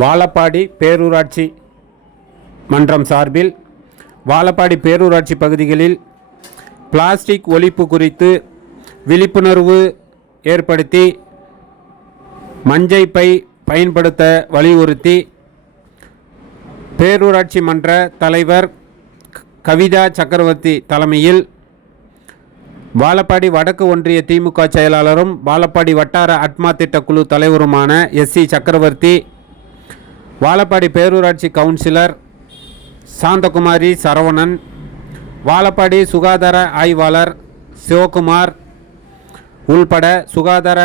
வாழப்பாடி பேரூராட்சி மன்றம் சார்பில் வாழப்பாடி பேரூராட்சி பகுதிகளில் பிளாஸ்டிக் ஒழிப்பு குறித்து விழிப்புணர்வு ஏற்படுத்தி மஞ்சை பை பயன்படுத்த வலியுறுத்தி பேரூராட்சி மன்ற தலைவர் கவிதா சக்கரவர்த்தி தலைமையில் வாழப்பாடி வடக்கு ஒன்றிய திமுக செயலாளரும் வாழப்பாடி வட்டார அட்மா குழு தலைவருமான எஸ் சி சக்கரவர்த்தி வாழப்பாடி பேரூராட்சி கவுன்சிலர் சாந்தகுமாரி சரவணன் வாழப்பாடி சுகாதார ஆய்வாளர் சிவகுமார் உள்பட சுகாதார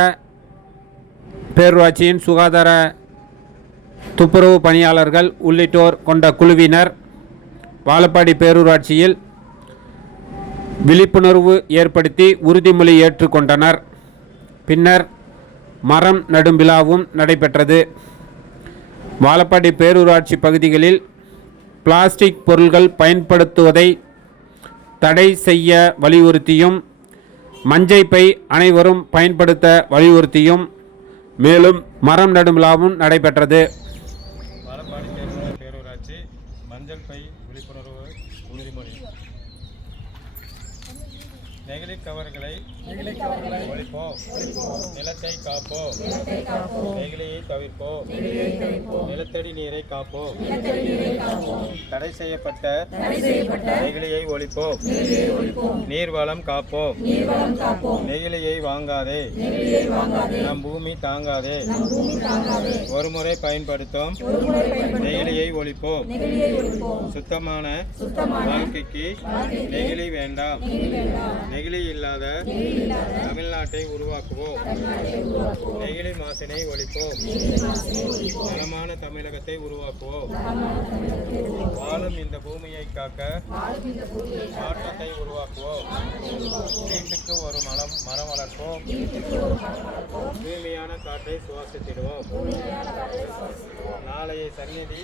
பேரூராட்சியின் சுகாதார துப்புரவு பணியாளர்கள் உள்ளிட்டோர் கொண்ட குழுவினர் வாழப்பாடி பேரூராட்சியில் விழிப்புணர்வு ஏற்படுத்தி உறுதிமொழி ஏற்றுக்கொண்டனர். பின்னர் மரம் நடும் விழாவும் நடைபெற்றது. வாழப்பாடி பேரூராட்சி பகுதிகளில் பிளாஸ்டிக் பொருட்கள் பயன்படுத்துவதை தடை செய்ய வலியுறுத்தியும் மஞ்சை பை அனைவரும் பயன்படுத்த வலியுறுத்தியும் மேலும் மரம் நடும் விழாவும் நடைபெற்றது. வாழப்பாடி பேரூராட்சி மஞ்சள் பை விழிப்புணர்வு உறுதிமொழி நெகிழி கவர்களை ஒழிப்போம். நிலத்தை காப்போம். நெகிழியை தவிர்ப்போம். நிலத்தடி நீரை காப்போம். தடை செய்யப்பட்ட நெகிழியை ஒழிப்போம். நீர்வளம் காப்போம். நெகிழியை வாங்காதே. நம் பூமி தாங்காதே. ஒருமுறை பயன்படுத்தும். நெகிழியை ஒழிப்போம். சுத்தமான வாழ்க்கைக்கு நெகிழி வேண்டாம். நெகிழி இல்லாத தமிழ்நாட்டை உருவாக்குவோம். நெகிழி மாசினை ஒழிப்போம். வளமான தமிழகத்தை உருவாக்குவோம். வாழும் இந்த பூமியை காக்க மாற்றத்தை உருவாக்குவோம். வீட்டுக்கு ஒரு மரம் மரம் வளர்ப்போம். தூய்மையான காற்றை சுவாசித்திடுவோம். நாளைய சந்நிதி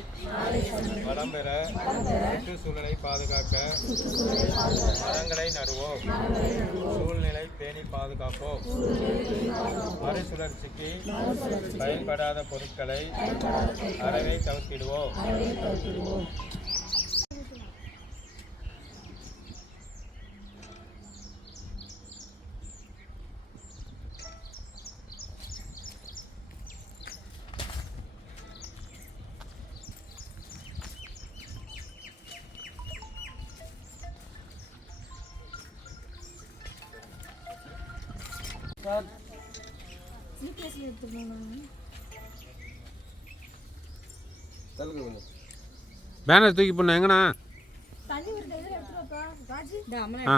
வளம் பெற சுற்றுச்சூழலை பாதுகாக்க மரங்களை நடுவோம். சூழ்நிலை பேணி பாதுகாப்போம். மறுசுழற்சிக்கு பயன்படாத பொருட்களை அறவே தவிர்த்திடுவோம் பேனர் தூக்கி போடணும். எங்கண்ணா? ஆ.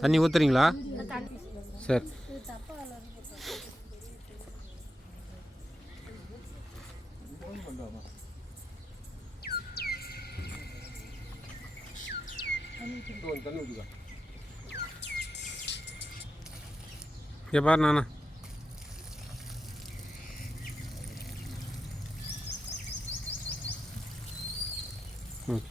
தண்ணி ஊற்றுறீங்களா சரி. இங்கே பாரு நானா. ம்.